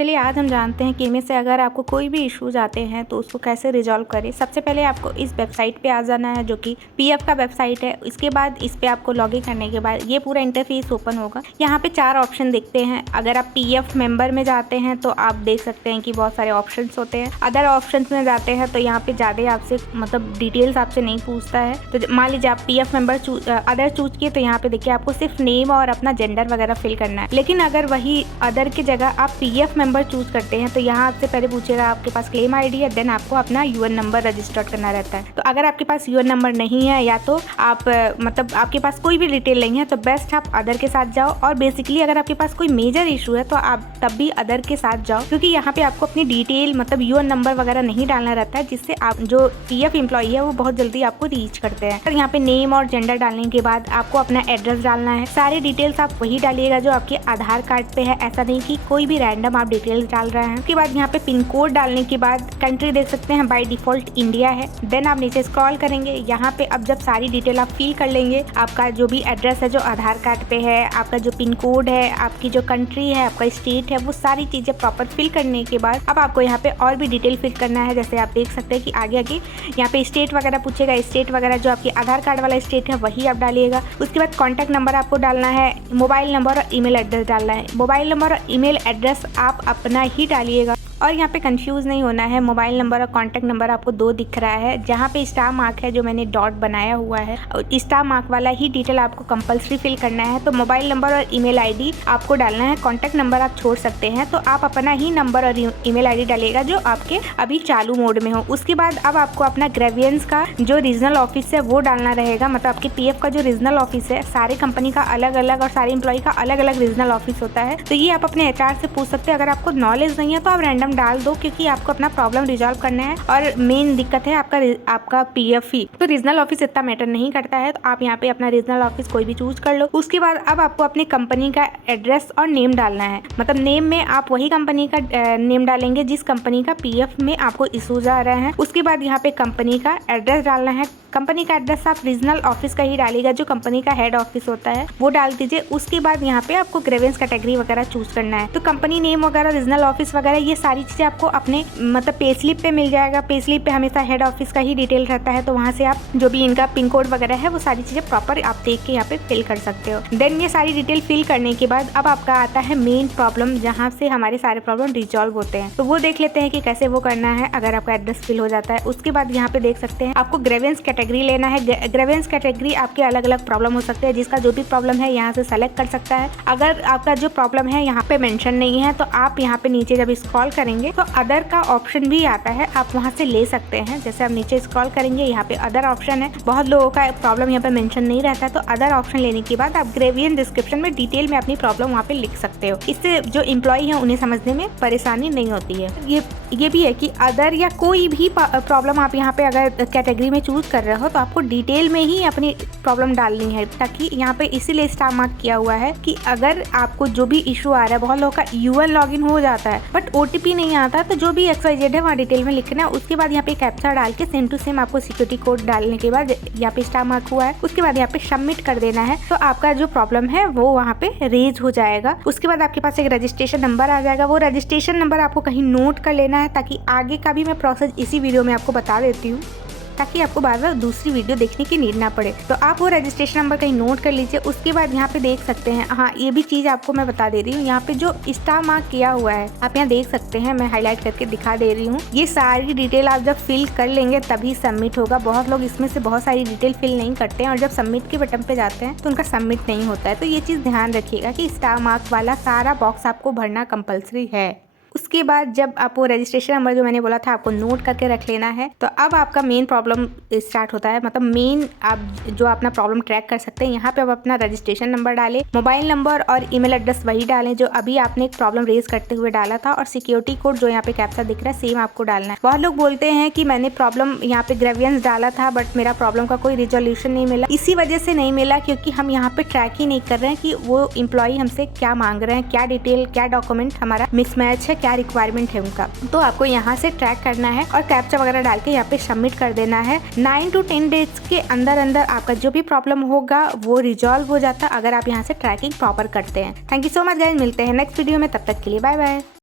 चलिए आज हम जानते हैं कि इनमें से अगर आपको कोई भी इश्यूज आते हैं तो उसको कैसे रिजॉल्व करें। सबसे पहले आपको इस वेबसाइट पे आ जाना है जो कि पीएफ का वेबसाइट है। इसके बाद इस पे आपको लॉगिन करने के बाद ये पूरा इंटरफेस ओपन होगा। यहाँ पे 4 ऑप्शन दिखते हैं। अगर आप पीएफ मेंबर में जाते हैं तो आप देख सकते हैं कि बहुत सारे ऑप्शंस होते हैं। अदर ऑप्शंस में जाते हैं तो यहाँ पे ज़्यादा आपसे मतलब डिटेल्स आपसे नहीं पूछता है। तो मान लीजिए आप पीएफ मेंबर अदर चूज किए तो यहाँ पे देखिए आपको सिर्फ नेम और अपना जेंडर वगैरह फिल करना है। लेकिन अगर वही अदर की जगह आप पीएफ मेंबर चूज करते हैं तो यहाँ आपसे पहले पूछेगा आपके पास क्लेम आईडी है, देन आपको अपना यूएन नंबर रजिस्टर्ड करना रहता है। तो अगर आपके पास यूएन नंबर नहीं है या तो आप मतलब आपके पास कोई भी डिटेल नहीं है तो बेस्ट आप अदर के साथ जाओ। और बेसिकली अगर आपके पास कोई मेजर इशू है तो आप तब भी अदर के साथ जाओ, क्योंकि यहाँ पे आपको अपनी डिटेल मतलब यूएन नंबर वगैरह नहीं डालना रहता है, जिससे आप जो पीएफ एम्प्लॉई है वो बहुत जल्दी आपको रीच करते हैं। तो यहाँ पे नेम और जेंडर डालने के बाद आपको अपना एड्रेस डालना है। सारी डिटेल्स आप वही डालिएगा जो आपके आधार कार्ड पे है, ऐसा नहीं कि कोई भी रैंडम आप डिटेल्स डाल रहे हैं। उसके बाद यहाँ पे पिन कोड डालने के बाद कंट्री देख सकते हैं बाय डिफॉल्ट इंडिया है। देन आप नीचे स्क्रॉल करेंगे। यहाँ पे अब जब सारी डिटेल आप फिल कर लेंगे, आपका जो भी एड्रेस है जो आधार कार्ड पे है, आपका जो पिन कोड है, आपकी जो कंट्री है, आपका स्टेट है, वो सारी चीजें प्रॉपर फिल करने के बाद अब आपको यहाँ पे और भी डिटेल फिल करना है। जैसे आप देख सकते हैं कि आगे आगे यहाँ पे स्टेट वगैरह पूछेगा। स्टेट वगैरह जो आपकी आधार कार्ड वाला स्टेट है वही आप डालिएगा। उसके बाद कॉन्टैक्ट नंबर आपको डालना है, मोबाइल नंबर और ईमेल एड्रेस डालना है। मोबाइल नंबर और ईमेल एड्रेस आप अपना ही डालिएगा और यहाँ पे कंफ्यूज नहीं होना है। मोबाइल नंबर और कॉन्टैक्ट नंबर आपको 2 दिख रहा है। जहाँ पे स्टार मार्क है जो मैंने डॉट बनाया हुआ है, स्टार मार्क वाला ही डिटेल आपको कंपलसरी फिल करना है। तो मोबाइल नंबर और ईमेल आईडी आपको डालना है। कॉन्टैक्ट नंबर आप छोड़ सकते हैं, तो आप अपना ही नंबर और ईमेल आईडी डालिएगा जो आपके अभी चालू मोड में हो। उसके बाद अब आपको अपना ग्रेवियंस का जो रीजनल ऑफिस है वो डालना रहेगा। मतलब आपके पीएफ का जो रीजनल ऑफिस है, सारे कंपनी का अलग अलग और सारे एम्प्लॉय का अलग अलग रीजनल ऑफिस होता है। तो ये आप अपने एचआर से पूछ सकते हैं। अगर आपको नॉलेज नहीं है तो आप रैंडम डाल दो, क्योंकि आपको अपना प्रॉब्लम रिजॉल्व करना है और मेन दिक्कत है आपका पीएफ ही। तो रीजनल ऑफिस इतना मैटर नहीं करता है, तो आप यहाँ पे अपना रीजनल ऑफिस कोई भी चूज कर लो। उसके बाद अब आपको अपनी कंपनी का एड्रेस और नेम डालना है। मतलब नेम में आप वही कंपनी का नेम डालेंगे जिस कंपनी का पीएफ में आपको इशूज आ रहे हैं। उसके बाद यहाँ पे कंपनी का एड्रेस डालना है। कंपनी का एड्रेस आप रीजनल ऑफिस का ही डालेगा, जो कंपनी का हेड ऑफिस होता है वो डाल दीजिए। उसके बाद यहाँ पे आपको ग्रेवेंस कैटेगरी वगैरह चूज करना है। तो कंपनी नेम वगैरह, रीजनल ऑफिस वगैरह, ये सारी चीजें आपको अपने मतलब पे स्लिप पे मिल जाएगा। पे स्लिप पे हमेशा हेड ऑफिस का ही डिटेल रहता है, तो वहाँ से आप जो भी इनका पिन कोड वगैरह है वो सारी चीजें प्रॉपर आप देख के यहाँ पे फिल कर सकते हो। देन ये सारी डिटेल फिल करने के बाद अब आपका आता है मेन प्रॉब्लम, जहाँ से हमारे सारे प्रॉब्लम रिजॉल्व होते हैं। तो वो देख लेते हैं कि कैसे वो करना है। अगर आपका एड्रेस फिल हो जाता है, उसके बाद यहाँ पे देख सकते हैं आपको ग्रेवेंस कैटेगरी लेना है। ग्रेवेंस कैटेगरी आपके अलग अलग प्रॉब्लम हो सकते हैं, जिसका जो भी प्रॉब्लम है यहाँ से सेलेक्ट कर सकता है। अगर आपका जो प्रॉब्लम है यहाँ पे मेंशन नहीं है तो आप यहाँ पे नीचे जब स्क्रॉल करेंगे तो अदर का ऑप्शन भी आता है, आप वहाँ से ले सकते हैं। जैसे आप नीचे स्क्रॉल करेंगे, यहाँ पे अदर ऑप्शन है। बहुत लोगों का प्रॉब्लम यहाँ पे मेंशन नहीं रहता है, तो अदर ऑप्शन लेने के बाद आप ग्रेवियन डिस्क्रिप्शन में डिटेल में अपनी प्रॉब्लम वहाँ पे लिख सकते हो। इससे जो इम्प्लॉय है उन्हें समझने में परेशानी नहीं होती है। ये भी है कि अदर या कोई भी प्रॉब्लम आप यहाँ पे अगर कैटेगरी में चूज कर रहे हो तो आपको डिटेल में ही अपनी प्रॉब्लम डालनी है, ताकि यहाँ पे इसीलिए स्टार मार्क किया हुआ है कि अगर आपको जो भी इशू आ रहा है, बहुत लोगों का यूएन लॉगिन हो जाता है बट ओटीपी नहीं आता, तो जो भी XYZ है वहाँ डिटेल में लिखना है। उसके बाद यहाँ पे कैप्चा डाल के सेम टू सेम आपको सिक्योरिटी कोड डालने के बाद यहाँ पे स्टार मार्क हुआ है, उसके बाद यहाँ पे सबमिट कर देना है। तो आपका जो प्रॉब्लम है वो वहाँ पे रेज हो जाएगा। उसके बाद आपके पास एक रजिस्ट्रेशन नंबर आ जाएगा। वो रजिस्ट्रेशन नंबर आपको कहीं नोट कर लेना है, ताकि आगे का भी मैं प्रोसेस इसी वीडियो में आपको बता देती हूँ, ताकि आपको बार बार दूसरी वीडियो देखने की नीड ना पड़े। तो आप वो रजिस्ट्रेशन नंबर कहीं नोट कर लीजिए। उसके बाद यहाँ पे देख सकते हैं, हाँ ये भी चीज़ आपको मैं बता दे रही हूँ, यहाँ पे जो स्टार मार्क किया हुआ है आप यहाँ देख सकते हैं, मैं हाईलाइट करके दिखा दे रही हूँ। ये सारी डिटेल आप जब फिल कर लेंगे तभी सबमिट होगा। बहुत लोग इसमें से बहुत सारी डिटेल फिल नहीं करते हैं और जब सबमिट के बटन पे जाते हैं तो उनका सबमिट नहीं होता है। तो ये चीज़ ध्यान रखिएगा कि स्टार मार्क वाला सारा बॉक्स आपको भरना कंपल्सरी है। उसके बाद जब आप वो रजिस्ट्रेशन नंबर जो मैंने बोला था आपको नोट करके रख लेना है, तो अब आपका मेन प्रॉब्लम स्टार्ट होता है। मतलब मेन आप जो अपना प्रॉब्लम ट्रैक कर सकते हैं। यहाँ पे आप अपना रजिस्ट्रेशन नंबर डालें, मोबाइल नंबर और ईमेल एड्रेस वही डालें जो अभी आपने एक प्रॉब्लम रेज करते हुए डाला था, और सिक्योरिटी कोड जो यहाँ पे कैप्चा दिख रहा है सेम आपको डालना है। बहुत लोग बोलते हैं कि मैंने प्रॉब्लम यहाँ पे ग्रेवियंस डाला था बट मेरा प्रॉब्लम का कोई रिजोल्यूशन नहीं मिला। इसी वजह से नहीं मिला क्योंकि हम यहाँ पे ट्रैक ही नहीं कर रहे हैं कि वो इम्प्लॉय हमसे क्या मांग रहे हैं, क्या डिटेल, क्या डॉक्यूमेंट हमारा मिसमैच है, क्या रिक्वायरमेंट है उनका। तो आपको यहाँ से ट्रैक करना है और कैप्चा वगैरह डाल के यहाँ पे सबमिट कर देना है। 9 to 10 डेज के अंदर अंदर आपका जो भी प्रॉब्लम होगा वो रिजॉल्व हो जाता है, अगर आप यहाँ से ट्रैकिंग प्रॉपर करते हैं। Thank you so much guys, मिलते हैं नेक्स्ट वीडियो में, तब तक के लिए बाय बाय।